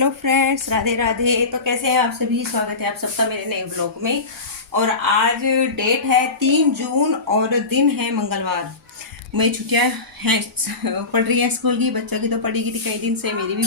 Hello friends, Radhe Radhe. तो कैसे हैं आप सभी? स्वागत है आप सबका मेरे नए ब्लॉग में। और आज डेट है 3 जून और दिन है मंगलवार। मेरी छुट्टियां हैं पढ़ रही है स्कूल की। बच्चों की तो पढ़ी थी कई दिन से, मेरी भी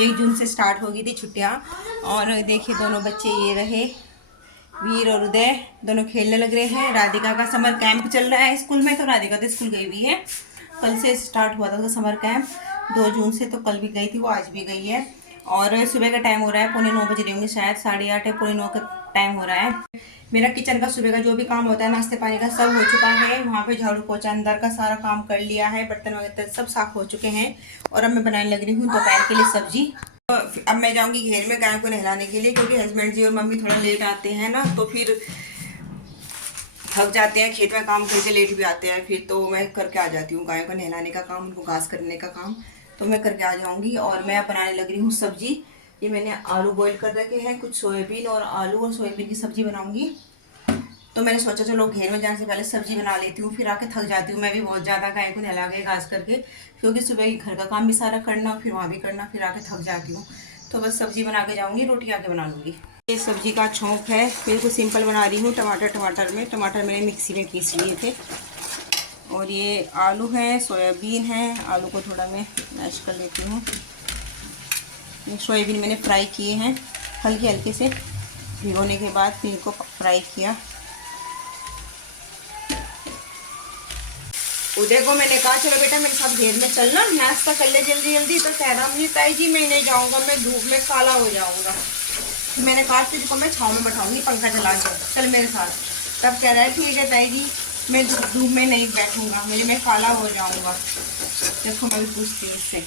1 जून से स्टार्ट हो गई थी छुट्टियां। और देखिए दोनों बच्चे ये रहे, वीर और उदय, दोनों खेलने लग रहे हैं। राधिका का समर कैंप चल रहा है स्कूल में, तो राधिका तो स्कूल गई हुई है। कल से स्टार्ट हुआ था उसका समर कैंप 2 जून से, तो कल भी गई थी वो, आज भी गई है। और सुबह का टाइम हो रहा है, 8:45 बज रहे होंगे शायद, 8:30 या 8:45 का टाइम हो रहा है। मेरा किचन का सुबह का जो भी काम होता है, नाश्ते पानी का, सब हो चुका है। वहाँ पे झाड़ू पोछा अंदर का सारा काम कर लिया है, बर्तन वगैरह सब साफ हो चुके हैं। और अब मैं बनाने लग रही हूँ दोपहर के लिए सब्जी। तो अब मैं जाऊँगी घेर में गाय को नहलाने के लिए, क्योंकि हस्बैंड जी और मम्मी थोड़ा लेट आते हैं ना, तो फिर थक जाते हैं, खेत में काम करके लेट भी आते हैं फिर। तो मैं करके आ जाती हूँ गायों को नहलाने का काम, उनको घास करने का काम, तो मैं करके आ जाऊँगी। और मैं बनाने लग रही हूँ सब्जी। ये मैंने आलू बॉईल कर रखे हैं, कुछ सोयाबीन और आलू और सोयाबीन की सब्जी बनाऊँगी। तो मैंने सोचा चलो घेर में जाने से पहले सब्जी बना लेती हूँ, फिर आके थक जाती हूँ मैं भी बहुत ज़्यादा गाय को नहला के घास करके, क्योंकि सुबह घर का काम भी सारा करना, फिर वहाँ भी करना, फिर आके थक जाती हूँ। तो बस सब्जी बना के जाऊँगी, रोटी आके बना लूँगी। ये सब्जी का छौंक है, बिल्कुल सिंपल बना रही हूँ। टमाटर मैंने मिक्सी में पीस लिए थे। और ये आलू है, सोयाबीन है, आलू को थोड़ा मैं मैश कर लेती हूँ। ये सोयाबीन मैंने फ्राई किए हैं हल्के से, भिगोने के बाद फिर इनको फ्राई किया। उदय को मैंने कहा चलो बेटा मेरे साथ घेर में चलना, नाश्ता कर ले जल्दी जल्दी। तो कह रहा मुझे ताई जी मैं नहीं जाऊँगा, मैं धूप में काला हो जाऊँगा। मैंने कहा तुझको मैं छाँव में बैठाऊँगी पंखा चला के, चल मेरे साथ। तब कह रहा है ठीक है ताई जी, मैं धूप में नहीं बैठूँगा, मैं काला हो जाऊँगा। देखो मैं भी पूछती हूँ उससे,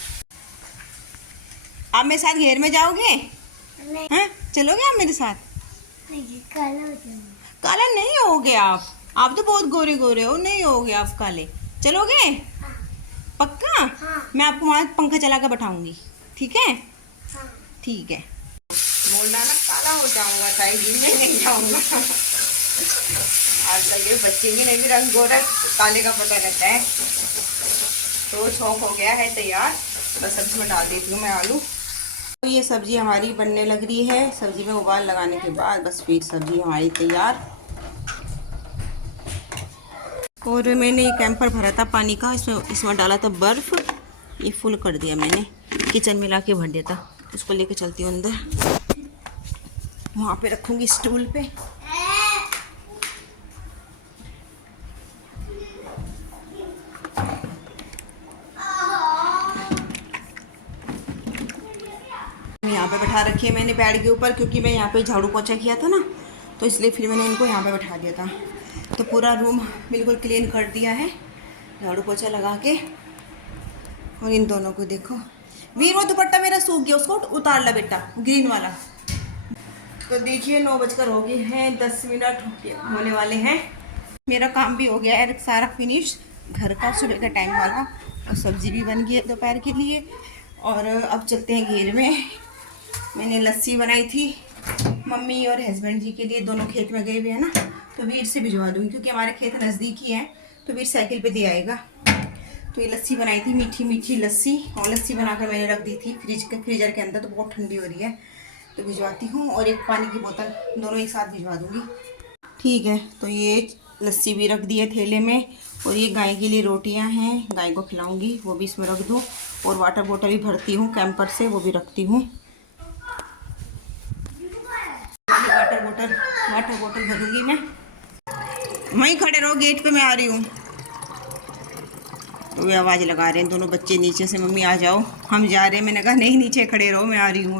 आप मेरे साथ घेर में जाओगे? हाँ चलोगे आप मेरे साथ? नहीं, काला हो जाऊंगा। काला नहीं होगे आप तो बहुत गोरे गोरे हो, नहीं होगे आप काले। चलोगे? हाँ। पक्का? हाँ। मैं आपको वहाँ पंखा चला कर बैठाऊंगी, ठीक है? हाँ। ठीक है। बोलना ना काला हो जाऊंगा ताई जी, मैं नहीं जाऊंगा। आजकल के बच्चे भी नहीं भी रंग गोरा काले का पता रहता है। तो छौंक हो गया है तैयार, बस सब्जी में डाल देती हूँ मैं आलू। तो ये सब्जी हमारी बनने लग रही है। सब्जी में उबाल लगाने के बाद बस फिर सब्जी हमारी तैयार। और मैंने ये कैंपर भरा था पानी का, इसमें डाला था बर्फ़, ये फुल कर दिया मैंने, किचन में ला के भर दिया था। उसको लेके चलती हूँ अंदर, वहाँ पे रखूँगी स्टूल पे। यहाँ पे बैठा रखी है मैंने बेड के ऊपर, क्योंकि मैं यहाँ पे झाड़ू पोछा किया था ना, तो इसलिए फिर मैंने इनको यहाँ पे बैठा दिया था। तो पूरा रूम बिल्कुल क्लीन कर दिया है झाड़ू पोछा लगा के। और इन दोनों को देखो, वीर वो दुपट्टा मेरा सूख गया, उसको उतार ला बेटा, ग्रीन वाला। तो देखिए 9 बजकर हो गए हैं, 10 मिनट होने वाले हैं। मेरा काम भी हो गया है सारा फिनिश, घर का सुबह का टाइम वाला। और सब्जी भी बन गई है दोपहर के लिए। और अब चलते हैं घेर में। मैंने लस्सी बनाई थी मम्मी और हस्बैंड जी के लिए, दोनों खेत में गए हुए हैं ना, तो वीर से भिजवा दूँगी, क्योंकि हमारे खेत नज़दीक ही हैं, तो वीर साइकिल पे दे आएगा। तो ये लस्सी बनाई थी, मीठी मीठी लस्सी। और लस्सी बनाकर मैंने रख दी थी फ्रीजर के अंदर, तो बहुत ठंडी हो रही है, तो भिजवाती हूँ। और एक पानी की बोतल, दोनों एक साथ भिजवा दूँगी, ठीक है। तो ये लस्सी भी रख दी है थैले में। और ये गाय के लिए रोटियां हैं, गाय को खिलाऊंगी, वो भी इसमें रख दूँ। और वाटर बोतल भी भरती हूँ कैंपर से, वो भी रखती हूँ। वाटर बोतल भरूंगी मैं। वहीं खड़े रहो, गेट पे मैं आ रही हूँ। तो वे आवाज़ लगा रहे हैं दोनों बच्चे नीचे से, मम्मी आ जाओ हम जा रहे हैं। मैंने कहा नहीं नीचे खड़े रहो, मैं आ रही हूँ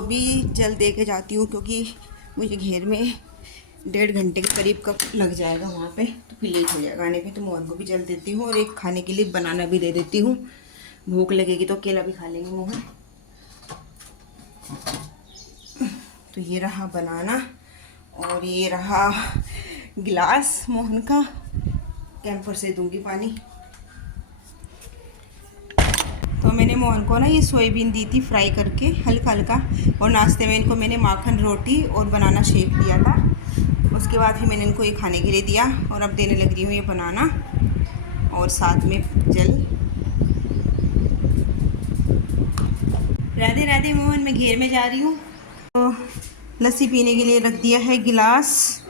अभी जल दे के जाती हूँ, क्योंकि मुझे घेर में 1.5 घंटे के करीब कब लग जाएगा वहाँ पे, तो फिर लेट हो जाएगा आने पे। तो मोहन को भी जल देती हूँ, और एक खाने के लिए बनाना भी दे देती हूँ, भूख लगेगी तो केला भी खा लेंगे मोहन। तो ये रहा बनाना, और ये रहा गिलास मोहन का, कैंपर से दूंगी पानी। तो मैंने मोहन को ना ये सोयाबीन दी थी फ्राई करके हल्का हल्का, और नाश्ते में इनको मैंने माखन रोटी और बनाना शेक दिया था। उसके बाद फिर मैंने इनको ये खाने के लिए दिया, और अब देने लग रही हूँ ये बनाना और साथ में जल। राधे राधे मोहन, मैं घेर में जा रही हूँ। तो लस्सी पीने के लिए रख दिया है गिलास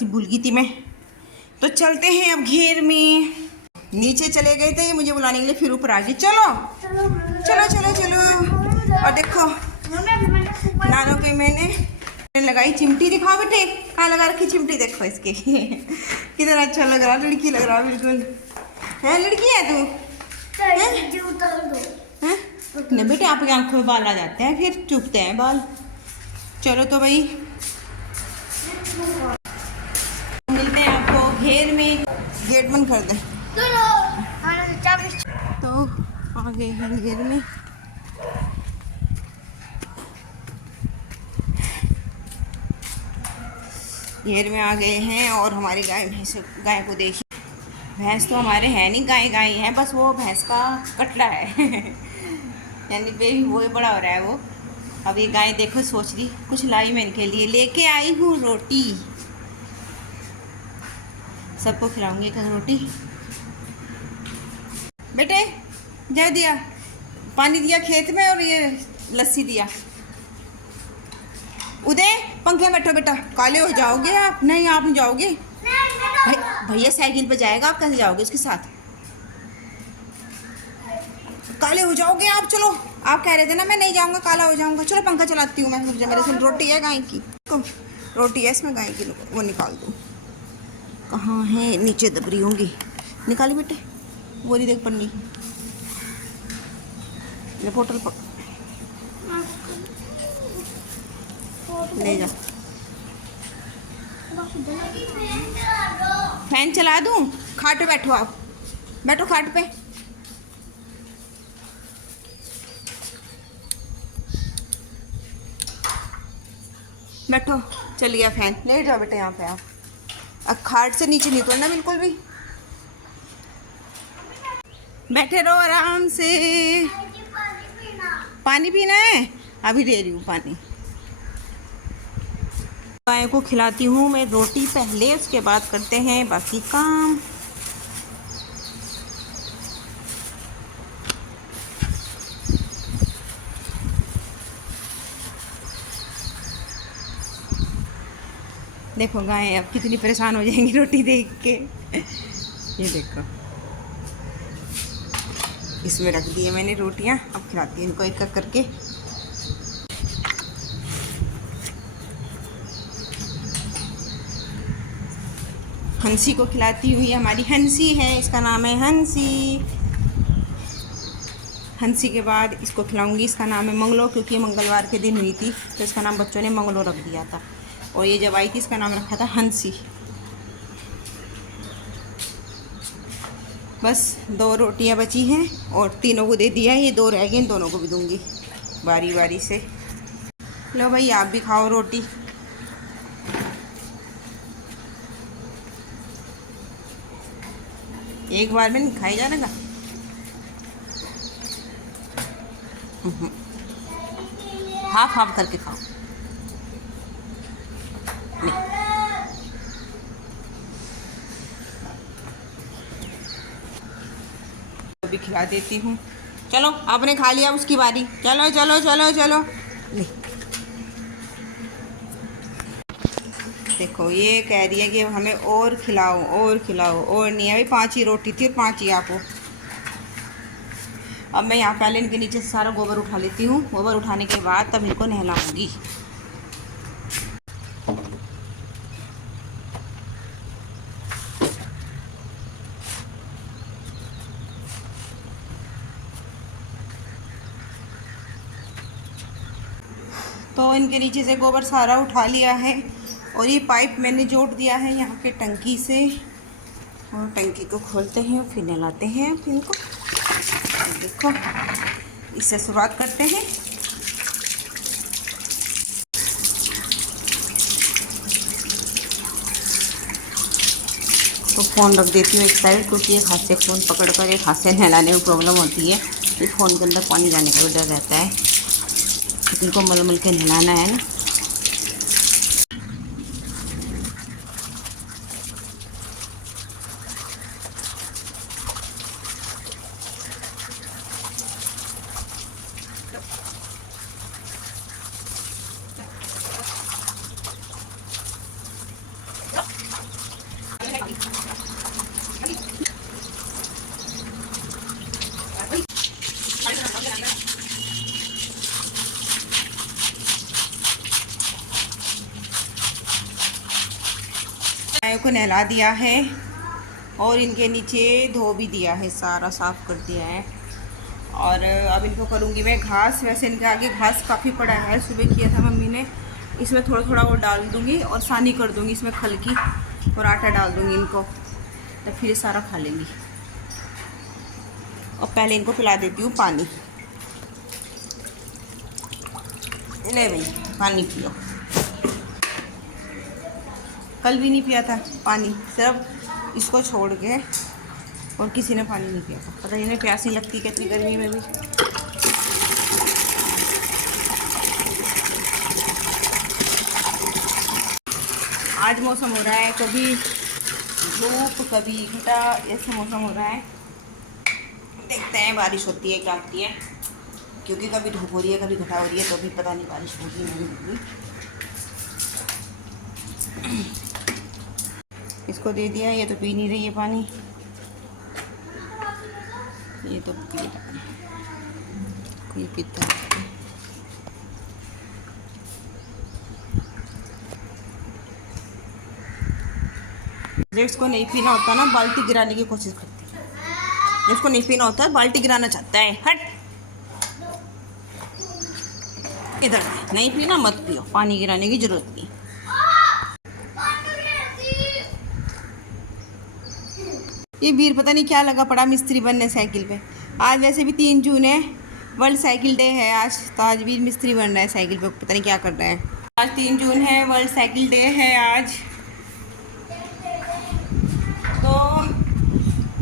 ही भूल गई थी मैं। तो चलते हैं अब घेर में। नीचे चले गए थे ये मुझे बुलाने के लिए, फिर ऊपर आ गए। चलो चलो चलो चलो। और देखो नानों के मैंने लगाई चिमटी, दिखाओ बेटे कहाँ लगा रखी चिमटी, देखो इसके कितना अच्छा लग रहा, लड़की लग रहा बिल्कुल। है लड़की है तू? नहीं बेटे, आपकी आंखों में बाल आ जाते हैं, फिर चुभते हैं बाल। चलो तो भाई मिलते हैं आपको घेर में। गेट बंद कर दे। तो आ गए हैं घेर में। घेर में आ गए हैं और हमारी गाय को देखिए। भैंस तो हमारे है नहीं, गाय है बस, वो भैंस का कटड़ा है यानी बेबी वो बड़ा हो रहा है वो। अब ये गाय देखो सोच रही कुछ लाई मैं इनके लिए, लेके आई हूँ रोटी, सबको खिलाऊंगी एक रोटी। बेटे जा दिया, पानी दिया खेत में और ये लस्सी दिया। उदय पंखे में बैठो बेटा, काले हो जाओगे आप। नहीं आप नहीं जाओगे, भैया साइकिल पे जाएगा, आप कैसे जाओगे उसके साथ? काले हो जाओगे आप। चलो आप कह रहे थे ना मैं नहीं जाऊंगा, काला हो जाऊंगा। चलो पंखा चलाती हूँ मैं, मेरे से रोटी है गाय की, रोटी है इसमें गाय की, वो निकाल दूँ। कहाँ है? नीचे दबरी होंगी, निकाली बेटे। वो नहीं देख पन्नी, बोतल पक ले जा। फैन चला दूँ? खाट पे बैठो, आप बैठो खाट पे। बैठो, चल गया फैन। लेट जाओ बेटे यहाँ पे आप। अब खाट से नीचे नहीं उतरना बिल्कुल भी, बैठे रहो आराम से। पानी पीना है? अभी दे रही हूँ पानी। गाय को खिलाती हूँ मैं रोटी पहले, उसके बाद करते हैं बाकी काम। देखो गाय अब कितनी परेशान हो जाएंगी रोटी देख के। ये देखो इसमें रख दी है मैंने रोटियां, अब खिलाती हूँ इनको एक एक करके। हंसी को खिलाती हूँ, ये हमारी हंसी है, इसका नाम है हंसी। हंसी के बाद इसको खिलाऊंगी, इसका नाम है मंगलो, क्योंकि ये मंगलवार के दिन हुई थी तो इसका नाम बच्चों ने मंगलो रख दिया था। और ये जब आई थी इसका नाम रखा था हंसी। बस 2 रोटियां बची हैं और तीनों को दे दिया है, ये 2 रह गए, इन दोनों को भी दूंगी बारी बारी से। लो भाई आप भी खाओ रोटी। एक बार में नहीं खाई जाएगा। हाफ हाफ करके खाओ। भी खिला देती हूँ। चलो आपने खा लिया, उसकी बारी। चलो चलो चलो चलो। देखो ये कह रही है कि हमें और खिलाओ और खिलाओ, और नहीं है भाई, 5 ही रोटी थी और 5 ही आपको। अब मैं यहाँ पहले इनके नीचे से सारा गोबर उठा लेती हूँ, गोबर उठाने के बाद तब इनको नहलाऊंगी। तो इनके नीचे से गोबर सारा उठा लिया है और ये पाइप मैंने जोड़ दिया है यहाँ पे टंकी से, और टंकी को खोलते हैं फिर नहलाते हैं फिर इनको। देखो इससे शुरुआत करते हैं। तो फ़ोन रख देती हूँ एक साइड, क्योंकि एक हाथ से फ़ोन पकड़ कर एक हाथ से नहलाने में प्रॉब्लम होती है। इस फ़ोन के अंदर पानी जाने का डर रहता है, तो इनको मल मल के नहलाना है ना। गायों को नहला दिया है और इनके नीचे धो भी दिया है, सारा साफ़ कर दिया है। और अब इनको करूँगी मैं घास। वैसे इनके आगे घास काफ़ी पड़ा है, सुबह किया था मम्मी ने। इसमें थोड़ा थोड़ा वो डाल दूँगी और सानी कर दूँगी इसमें खल की, और आटा डाल दूँगी इनको, तो फिर ये सारा खा लेंगी। और पहले इनको पिला देती हूँ पानी। ले भाई पानी पियो। कल भी नहीं पिया था पानी, सिर्फ इसको छोड़ के और किसी ने पानी नहीं पिया था। पता नहीं इन्हें प्यास नहीं लगती क्या इतनी गर्मी में भी। आज मौसम हो रहा है कभी धूप कभी घटा, ऐसा मौसम हो रहा है। देखते हैं बारिश होती है क्या होती है, क्योंकि कभी धूप हो रही है कभी घटा हो रही है, तो अभी पता नहीं बारिश होगी नहीं होगी। इसको दे दिया, ये तो पी नहीं रही है पानी, ये तो पी रहा है, कोई पीता है। जिसको नहीं पीना होता ना, बाल्टी गिराने की कोशिश करती है। जिसको नहीं पीना होता है बाल्टी गिराना चाहता है। हट इधर, नहीं पीना मत पियो, पानी गिराने की जरूरत नहीं। ये वीर पता नहीं क्या लगा पड़ा मिस्त्री बनने साइकिल पे। आज वैसे भी 3 जून है, वर्ल्ड साइकिल डे है आज, तो आज वीर मिस्त्री बन रहा है साइकिल पे, पता नहीं क्या कर रहा है। आज 3 जून है, वर्ल्ड साइकिल डे है आज। तो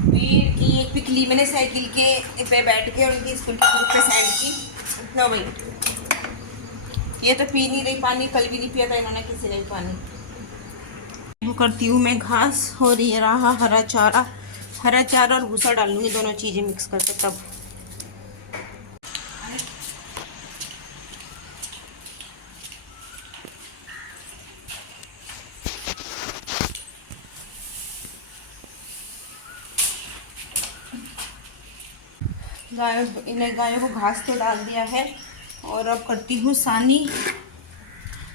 वीर की एक पिकली मैंने साइकिल के पे बैठ के और उनकी स्कूल के ग्रुप पे सेंड की। लो भाई, ये तो पी नहीं रही पानी, कल भी नहीं पिया था इन्होंने किसी ने भी पानी। वो करती हूँ मैं घास, और ये रहा हरा चारा। हरा चारा और भूसा डालूंगी, दोनों चीज़ें मिक्स करके तब। इन्हें गायों को घास तो डाल दिया है, और अब करती हूँ सानी।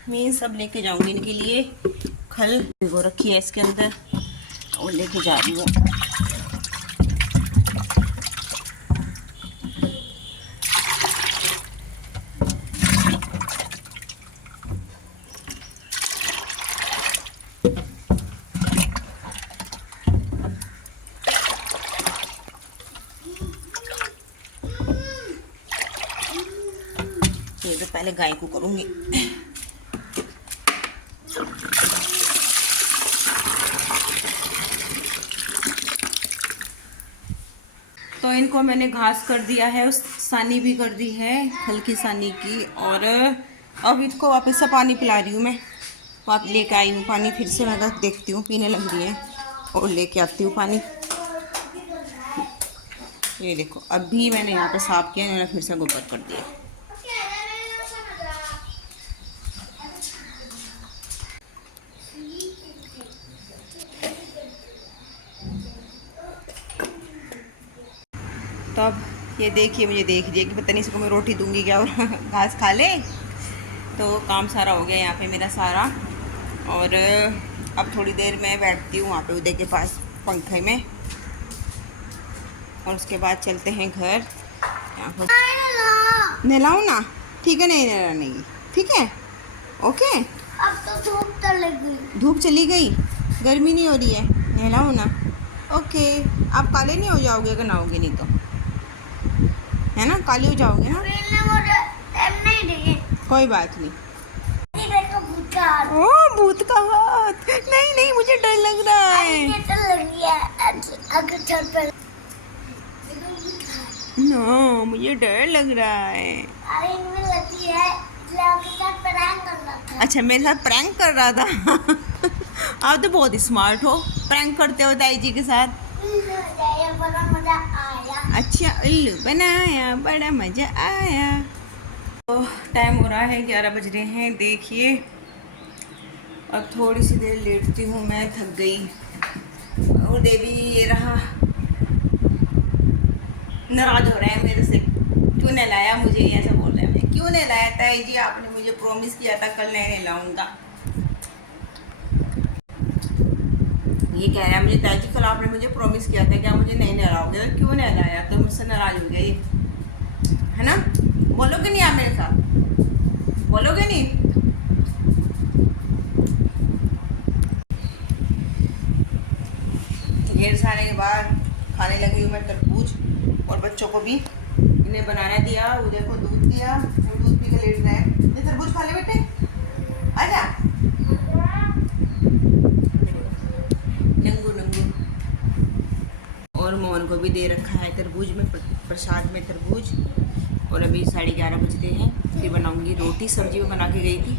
मैं सब लेके जाऊंगी इनके लिए। खल भिगो रखी है इसके अंदर और लेके जा रही हूँ। ये तो पहले गाय को करूँगी। तो इनको मैंने घास कर दिया है, उस सानी भी कर दी है, हल्की सानी की। और अब इसको वापस से पानी पिला रही हूँ मैं। वाप लेके आई हूँ पानी, फिर से मैं देखती हूँ पीने लग रही है, और लेके आती हूँ पानी। ये देखो, अभी मैंने यहाँ पे साफ किया, मैंने फिर से गोबर कर दिया। तो अब ये देखिए, मुझे देख लीजिए कि पता नहीं इसको मैं रोटी दूंगी क्या और घास खा ले। तो काम सारा हो गया यहाँ पे मेरा सारा। और अब थोड़ी देर मैं बैठती हूँ वहाँ पे उदय के पास पंखे में, और उसके बाद चलते हैं घर। नहलाऊँ ना? ठीक है, नहीं नहलाने, ठीक है, ओके। अब तो धूप चली गई। धूप चली गई, गर्मी नहीं हो रही है, नहलाऊँ ना? ओके। आप काले नहीं हो जाओगे अगर नहाओगे नहीं तो, है ना? काले हो जाओगे ना? मुझे टाइम नहीं दिए। कोई बात नहीं। देखो भूत का हाथ। ओ भूत का हाथ, नहीं नहीं मुझे डर लग रहा है। अरे तो लग गया अगर छत पर। ना, मुझे डर लग रहा है। अरे इनमें लगी है, इसलिए आपके साथ प्रैंक कर रहा था। अच्छा, मेरे साथ प्रैंक कर रहा था। आप तो बहुत स्मार्ट हो, प्रैंक करते हो ताई जी के साथ। बड़ा मजा आया। अच्छा, उल्लू बनाया, बड़ा मजा आया। तो टाइम हो रहा है 11 बज रहे हैं, देखिए। अब थोड़ी सी देर लेटती हूँ, मैं थक गई। और देवी ये रहा, नाराज हो रहा है मेरे से, क्यों नहलाया मुझे, ऐसा बोल रहा है। मैं क्यों नहलाया ताई जी, आपने मुझे प्रॉमिस किया था कल नहीं नहलाऊंगा। ये कह रहा है मुझे ताजी, कल आपने मुझे प्रॉमिस किया था कि आप मुझे नहीं नहलाओगे, तो क्यों नहलाया? तो मुझसे नाराज हो गया ये, है ना? बोलोगे नहीं आप मेरे साथ? बोलोगे नहीं? ढेर सारे के बाद खाने लगी हूँ मैं तरबूज, और बच्चों को भी इन्हें बनाना दिया। वो देखो दूध दिया, हम दूध पी के लेट रहे हैं। ये तरबूज खा ले बेटे, आजा। नंगू नंगू। और मोहन को भी दे रखा है तरबूज में, प्रसाद में तरबूज। और अभी 11:30 बजते हैं। फिर बनाऊंगी रोटी, सब्जी में बना के गई थी।